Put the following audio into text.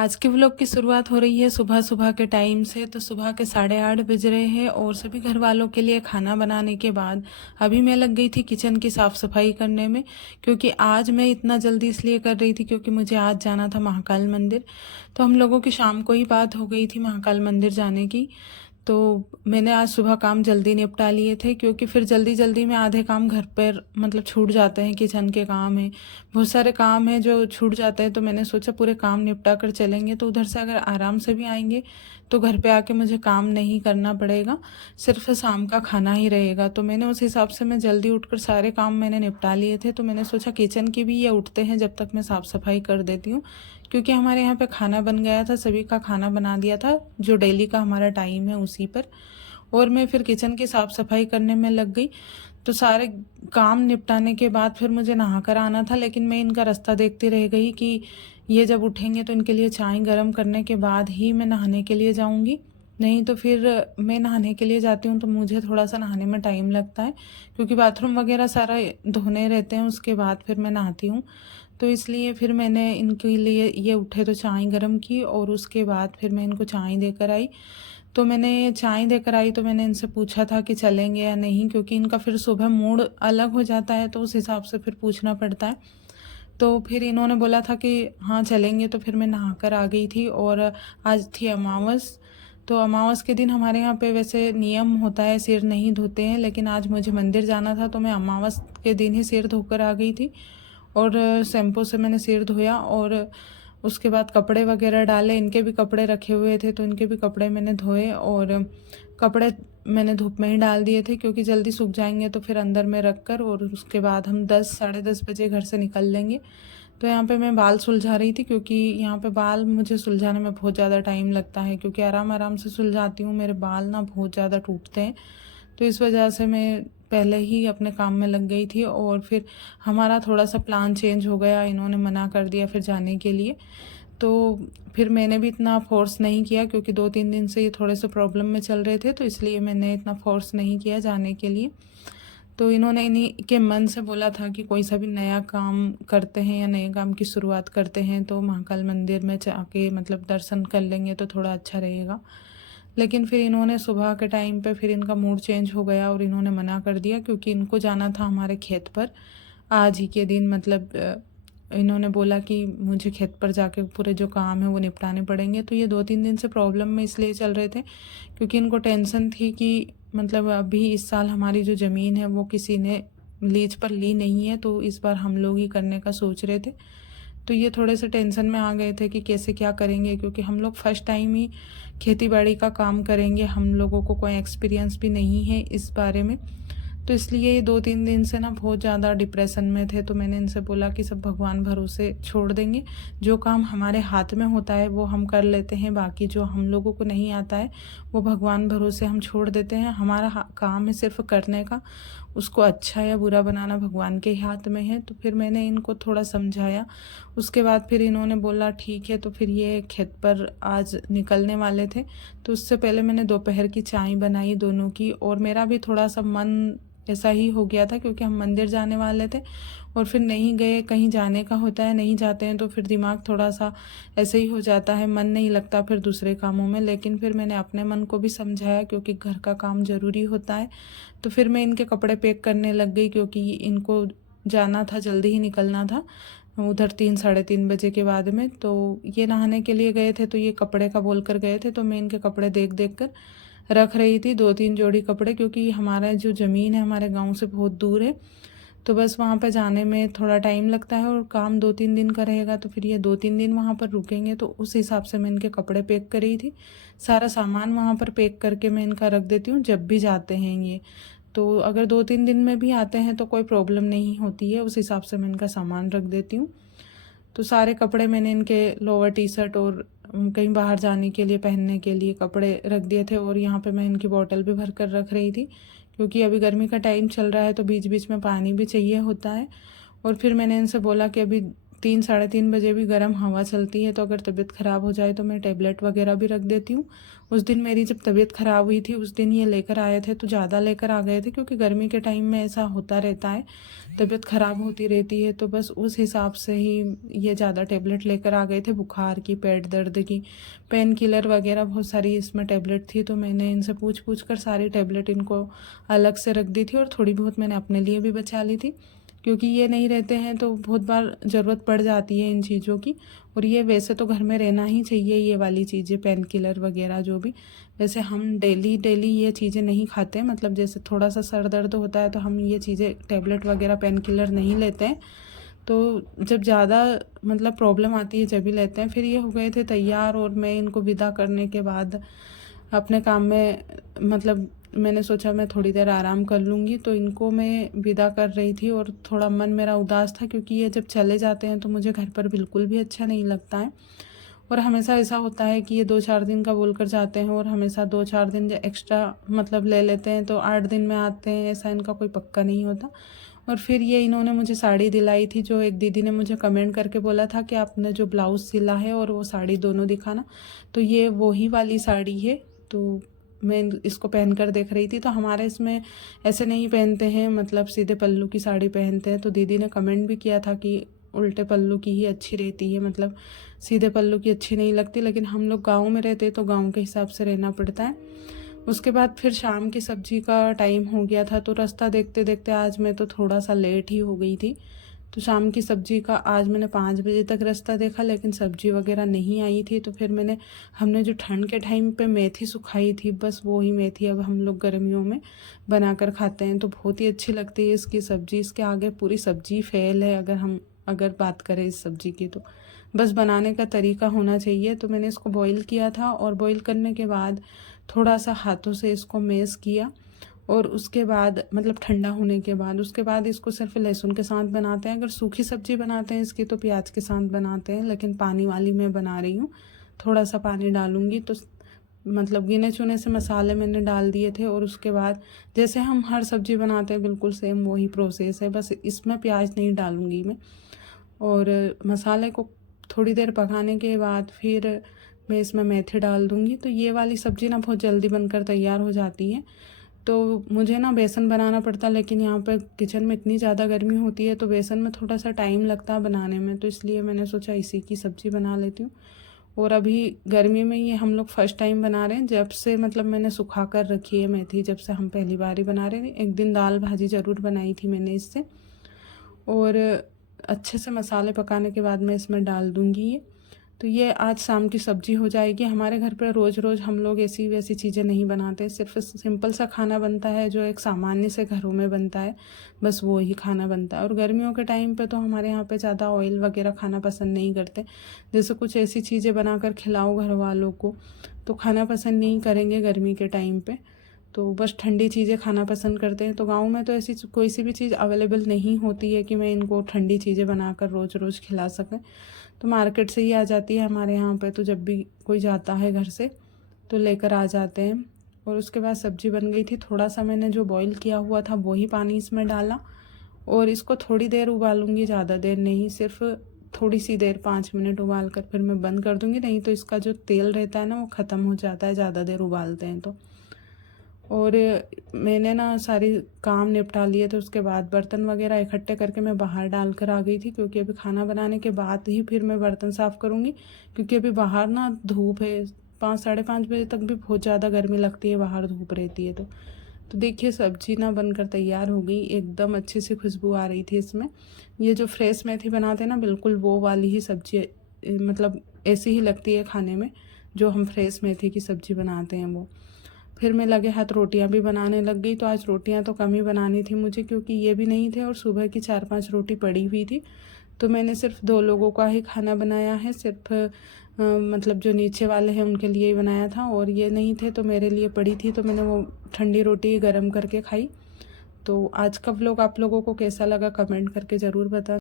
आज के व्लॉग की शुरुआत हो रही है सुबह सुबह के टाइम से। तो सुबह के 8:30 बज रहे हैं और सभी घर वालों के लिए खाना बनाने के बाद अभी मैं लग गई थी किचन की साफ़ सफाई करने में। क्योंकि आज मैं इतना जल्दी इसलिए कर रही थी क्योंकि मुझे आज जाना था महाकाल मंदिर। तो हम लोगों की शाम को ही बात हो गई थी महाकाल मंदिर जाने की। तो मैंने आज सुबह काम जल्दी निपटा लिए थे क्योंकि फिर जल्दी जल्दी में आधे काम घर पर मतलब छूट जाते हैं। किचन के काम है, बहुत सारे काम हैं जो छूट जाते हैं। तो मैंने सोचा पूरे काम निपटा कर चलेंगे तो उधर से अगर आराम से भी आएंगे तो घर पे आके मुझे काम नहीं करना पड़ेगा, सिर्फ शाम का खाना ही रहेगा। तो मैंने उस हिसाब से मैं जल्दी उठकर सारे काम मैंने निपटा लिए थे। तो मैंने सोचा किचन की भी ये उठते हैं जब तक मैं साफ़ सफाई कर देती हूँ, क्योंकि हमारे यहाँ पे खाना बन गया था, सभी का खाना बना दिया था जो डेली का हमारा टाइम है उसी पर। और मैं फिर किचन की साफ़ सफाई करने में लग गई। तो सारे काम निपटाने के बाद फिर मुझे नहा कर आना था, लेकिन मैं इनका रास्ता देखती रह गई कि ये जब उठेंगे तो इनके लिए चाय गर्म करने के बाद ही मैं नहाने के लिए जाऊंगी। नहीं तो फिर मैं नहाने के लिए जाती हूँ तो मुझे थोड़ा सा नहाने में टाइम लगता है, क्योंकि बाथरूम वगैरह सारा धोने रहते हैं उसके बाद फिर मैं नहाती हूँ। तो इसलिए फिर मैंने इनके लिए ये उठे तो चाय गर्म की और उसके बाद फिर मैं इनको चाय देकर आई। तो मैंने चाय देकर आई तो मैंने इनसे पूछा था कि चलेंगे या नहीं, क्योंकि इनका फिर सुबह मूड अलग हो जाता है तो उस हिसाब से फिर पूछना पड़ता है। तो फिर इन्होंने बोला था कि हाँ चलेंगे। तो फिर मैं नहा कर आ गई थी और आज थी अमावस। तो अमावस के दिन हमारे यहाँ पे वैसे नियम होता है सिर नहीं धोते हैं, लेकिन आज मुझे मंदिर जाना था तो मैं अमावस के दिन ही सिर धोकर आ गई थी। और शैम्पू से मैंने सिर धोया और उसके बाद कपड़े वगैरह डाले। इनके भी कपड़े रखे हुए थे तो इनके भी कपड़े मैंने धोए और कपड़े मैंने धूप में ही डाल दिए थे क्योंकि जल्दी सूख जाएंगे तो फिर अंदर में रख कर और उसके बाद हम 10 साढ़े 10 बजे घर से निकल लेंगे। तो यहाँ पे मैं बाल सुलझा रही थी क्योंकि यहाँ पे बाल मुझे सुलझाने में बहुत ज़्यादा टाइम लगता है, क्योंकि आराम आराम से सुलझाती हूँ, मेरे बाल ना बहुत ज़्यादा टूटते हैं। तो इस वजह से मैं पहले ही अपने काम में लग गई थी और फिर हमारा थोड़ा सा प्लान चेंज हो गया, इन्होंने मना कर दिया फिर जाने के लिए। तो फिर मैंने भी इतना फोर्स नहीं किया क्योंकि 2-3 दिन से ये थोड़े से प्रॉब्लम में चल रहे थे, तो इसलिए मैंने इतना फोर्स नहीं किया जाने के लिए। तो इन्होंने इन्हीं के मन से बोला था कि कोई सा भी नया काम करते हैं या नए काम की शुरुआत करते हैं तो महाकाल मंदिर में जाके मतलब दर्शन कर लेंगे तो थोड़ा अच्छा रहेगा। लेकिन फिर इन्होंने सुबह के टाइम पे फिर इनका मूड चेंज हो गया और इन्होंने मना कर दिया, क्योंकि इनको जाना था हमारे खेत पर आज ही के दिन। मतलब इन्होंने बोला कि मुझे खेत पर जाके पूरे जो काम है वो निपटाने पड़ेंगे। तो ये 2-3 दिन से प्रॉब्लम में इसलिए चल रहे थे क्योंकि इनको टेंशन थी कि मतलब अभी इस साल हमारी जो ज़मीन है वो किसी ने लीज पर ली नहीं है, तो इस बार हम लोग ही करने का सोच रहे थे। तो ये थोड़े से टेंशन में आ गए थे कि कैसे क्या करेंगे, क्योंकि हम लोग फर्स्ट टाइम ही खेती बाड़ी का काम करेंगे, हम लोगों को कोई एक्सपीरियंस भी नहीं है इस बारे में। तो इसलिए ये 2-3 दिन से ना बहुत ज़्यादा डिप्रेशन में थे। तो मैंने इनसे बोला कि सब भगवान भरोसे छोड़ देंगे, जो काम हमारे हाथ में होता है वो हम कर लेते हैं, बाकी जो हम लोगों को नहीं आता है वो भगवान भरोसे हम छोड़ देते हैं। हमारा काम है सिर्फ करने का, उसको अच्छा या बुरा बनाना भगवान के हाथ में है। तो फिर मैंने इनको थोड़ा समझाया, उसके बाद फिर इन्होंने बोला ठीक है। तो फिर ये खेत पर आज निकलने वाले थे, तो उससे पहले मैंने दोपहर की चाय बनाई दोनों की। और मेरा भी थोड़ा सा मन ऐसा ही हो गया था क्योंकि हम मंदिर जाने वाले थे और फिर नहीं गए। कहीं जाने का होता है, नहीं जाते हैं तो फिर दिमाग थोड़ा सा ऐसे ही हो जाता है, मन नहीं लगता फिर दूसरे कामों में। लेकिन फिर मैंने अपने मन को भी समझाया क्योंकि घर का काम ज़रूरी होता है। तो फिर मैं इनके कपड़े पैक करने लग गई क्योंकि इनको जाना था, जल्दी ही निकलना था उधर 3 साढ़े 3 बजे के बाद में। तो ये नहाने के लिए गए थे तो ये कपड़े का बोल कर गए थे, तो मैं इनके कपड़े देख देख कर रख रही थी 2-3 जोड़ी कपड़े, क्योंकि हमारा जो ज़मीन है हमारे गांव से बहुत दूर है। तो बस वहाँ पे जाने में थोड़ा टाइम लगता है और काम 2-3 दिन का रहेगा, तो फिर ये 2-3 दिन वहाँ पर रुकेंगे। तो उस हिसाब से मैं इनके कपड़े पैक करी थी, सारा सामान वहाँ पर पैक करके मैं इनका रख देती हूँ जब भी जाते हैं ये। तो अगर 2-3 दिन में भी आते हैं तो कोई प्रॉब्लम नहीं होती है, उस हिसाब से मैं इनका सामान रख देती हूँ। तो सारे कपड़े मैंने इनके लोअर टी शर्ट और कहीं बाहर जाने के लिए पहनने के लिए कपड़े रख दिए थे। और यहाँ पे मैं इनकी बोतल भी भर कर रख रही थी क्योंकि अभी गर्मी का टाइम चल रहा है तो बीच बीच में पानी भी चाहिए होता है। और फिर मैंने इनसे बोला कि अभी 3 साढ़े 3 बजे भी गर्म हवा चलती है, तो अगर तबीयत ख़राब हो जाए तो मैं टेबलेट वगैरह भी रख देती हूँ। उस दिन मेरी जब तबीयत ख़राब हुई थी उस दिन ये लेकर आए थे, तो ज़्यादा लेकर आ गए थे क्योंकि गर्मी के टाइम में ऐसा होता रहता है, तबीयत ख़राब होती रहती है। तो बस उस हिसाब से ही ये ज़्यादा टेबलेट लेकर आ गए थे, बुखार की, पेट दर्द की, पेन किलर वगैरह बहुत सारी इसमें टेबलेट थी। तो मैंने इनसे पूछ कर सारी टेबलेट इनको अलग से रख दी थी और थोड़ी बहुत मैंने अपने लिए भी बचा ली थी, क्योंकि ये नहीं रहते हैं तो बहुत बार ज़रूरत पड़ जाती है इन चीज़ों की। और ये वैसे तो घर में रहना ही चाहिए, ये वाली चीज़ें, पेन किलर वगैरह जो भी। वैसे हम डेली ये चीज़ें नहीं खाते, मतलब जैसे थोड़ा सा सर दर्द होता है तो हम ये चीज़ें टेबलेट वगैरह पेन किलर नहीं लेते हैं, तो जब ज़्यादा मतलब प्रॉब्लम आती है जब भी लेते हैं। फिर ये हो गए थे तैयार और मैं इनको विदा करने के बाद अपने काम में, मतलब मैंने सोचा मैं थोड़ी देर आराम कर लूँगी, तो इनको मैं विदा कर रही थी और थोड़ा मन मेरा उदास था, क्योंकि ये जब चले जाते हैं तो मुझे घर पर बिल्कुल भी अच्छा नहीं लगता है। और हमेशा ऐसा होता है कि ये 2-4 दिन का बोल कर जाते हैं और हमेशा 2-4 दिन एक्स्ट्रा मतलब ले लेते हैं, तो 8 दिन में आते हैं, ऐसा इनका कोई पक्का नहीं होता। और फिर ये इन्होंने मुझे साड़ी दिलाई थी, जो एक दीदी ने मुझे कमेंट करके बोला था कि आपने जो ब्लाउज़ सिला है और वो साड़ी दोनों दिखाना, तो ये वही वाली साड़ी है। तो मैं इसको पहन कर देख रही थी, तो हमारे इसमें ऐसे नहीं पहनते हैं, मतलब सीधे पल्लू की साड़ी पहनते हैं। तो दीदी ने कमेंट भी किया था कि उल्टे पल्लू की ही अच्छी रहती है, मतलब सीधे पल्लू की अच्छी नहीं लगती, लेकिन हम लोग गांव में रहते हैं तो गांव के हिसाब से रहना पड़ता है। उसके बाद फिर शाम की सब्जी का टाइम हो गया था, तो रास्ता देखते देखते आज मैं तो थोड़ा सा लेट ही हो गई थी। तो शाम की सब्जी का आज मैंने 5 बजे तक रास्ता देखा, लेकिन सब्जी वगैरह नहीं आई थी। तो फिर हमने जो ठंड के टाइम पे मेथी सुखाई थी, बस वो ही मेथी अब हम लोग गर्मियों में बनाकर खाते हैं, तो बहुत ही अच्छी लगती है इसकी सब्जी। इसके आगे पूरी सब्जी फेल है अगर बात करें इस सब्जी की, तो बस बनाने का तरीका होना चाहिए। तो मैंने इसको बॉईल किया था और बॉईल करने के बाद थोड़ा सा हाथों से इसको मैश किया, और उसके बाद मतलब ठंडा होने के बाद उसके बाद इसको सिर्फ लहसुन के साथ बनाते हैं। अगर सूखी सब्जी बनाते हैं इसकी तो प्याज के साथ बनाते हैं, लेकिन पानी वाली मैं बना रही हूँ, थोड़ा सा पानी डालूँगी। तो मतलब गिने चुने से मसाले मैंने डाल दिए थे, और उसके बाद जैसे हम हर सब्ज़ी बनाते हैं बिल्कुल सेम वही प्रोसेस है, बस इसमें प्याज नहीं डालूँगी मैं। और मसाले को थोड़ी देर पकाने के बाद फिर मैं इसमें मेथी डाल दूँगी। तो ये वाली सब्ज़ी ना बहुत जल्दी बनकर तैयार हो जाती है। तो मुझे ना बेसन बनाना पड़ता, लेकिन यहाँ पर किचन में इतनी ज़्यादा गर्मी होती है तो बेसन में थोड़ा सा टाइम लगता है बनाने में, तो इसलिए मैंने सोचा इसी की सब्ज़ी बना लेती हूँ। और अभी गर्मी में ये हम लोग फर्स्ट टाइम बना रहे हैं, जब से मतलब मैंने सुखा कर रखी है मेथी, जब से हम पहली बार ही बना रहे हैं। एक दिन दाल भाजी ज़रूर बनाई थी मैंने इससे। और अच्छे से मसाले पकाने के बाद मैं इसमें डाल दूँगी ये। तो ये आज शाम की सब्ज़ी हो जाएगी। हमारे घर पर रोज़ रोज़ हम लोग ऐसी वैसी चीज़ें नहीं बनाते, सिर्फ सिंपल सा खाना बनता है जो एक सामान्य से घरों में बनता है, बस वो ही खाना बनता है। और गर्मियों के टाइम पे तो हमारे यहाँ पे ज़्यादा ऑयल वगैरह खाना पसंद नहीं करते, जैसे कुछ ऐसी चीज़ें बनाकर खिलाओ घर वालों को तो खाना पसंद नहीं करेंगे गर्मी के टाइम पे, तो बस ठंडी चीज़ें खाना पसंद करते हैं। तो गाँव में तो ऐसी कोई सी भी चीज़ अवेलेबल नहीं होती है कि मैं इनको ठंडी चीज़ें बनाकर रोज़ रोज़ खिला सकें, तो मार्केट से ही आ जाती है हमारे यहाँ पे। तो जब भी कोई जाता है घर से तो लेकर आ जाते हैं। और उसके बाद सब्ज़ी बन गई थी, थोड़ा सा मैंने जो बॉईल किया हुआ था वही पानी इसमें डाला, और इसको थोड़ी देर उबालूंगी, ज़्यादा देर नहीं, सिर्फ थोड़ी सी देर 5 मिनट उबाल कर फिर मैं बंद कर दूँगी, नहीं तो इसका जो तेल रहता है ना वो ख़त्म हो जाता है ज़्यादा देर उबालते हैं तो। और मैंने ना सारी काम निपटा लिए थे, उसके बाद बर्तन वगैरह इकट्ठे करके मैं बाहर डाल कर आ गई थी, क्योंकि अभी खाना बनाने के बाद ही फिर मैं बर्तन साफ़ करूँगी, क्योंकि अभी बाहर ना धूप है। 5 साढ़े 5 बजे तक भी बहुत ज़्यादा गर्मी लगती है, बाहर धूप रहती है। तो देखिए सब्ज़ी ना बनकर तैयार हो गई, एकदम अच्छी सी खुशबू आ रही थी इसमें। ये जो फ्रेश मेथी बनाते हैं ना, बिल्कुल वो वाली ही सब्ज़ी, मतलब ऐसी ही लगती है खाने में जो हम फ्रेश मेथी की सब्ज़ी बनाते हैं वो। फिर मैं लगे हाथ रोटियां भी बनाने लग गई। तो आज रोटियां तो कम ही बनानी थी मुझे, क्योंकि ये भी नहीं थे और सुबह की 4-5 रोटी पड़ी हुई थी। तो मैंने सिर्फ 2 लोगों का ही खाना बनाया है, सिर्फ मतलब जो नीचे वाले हैं उनके लिए ही बनाया था, और ये नहीं थे तो मेरे लिए पड़ी थी, तो मैंने वो ठंडी रोटी गर्म करके खाई। तो आज का व्लॉग आप लोगों को कैसा लगा कमेंट करके ज़रूर बताना।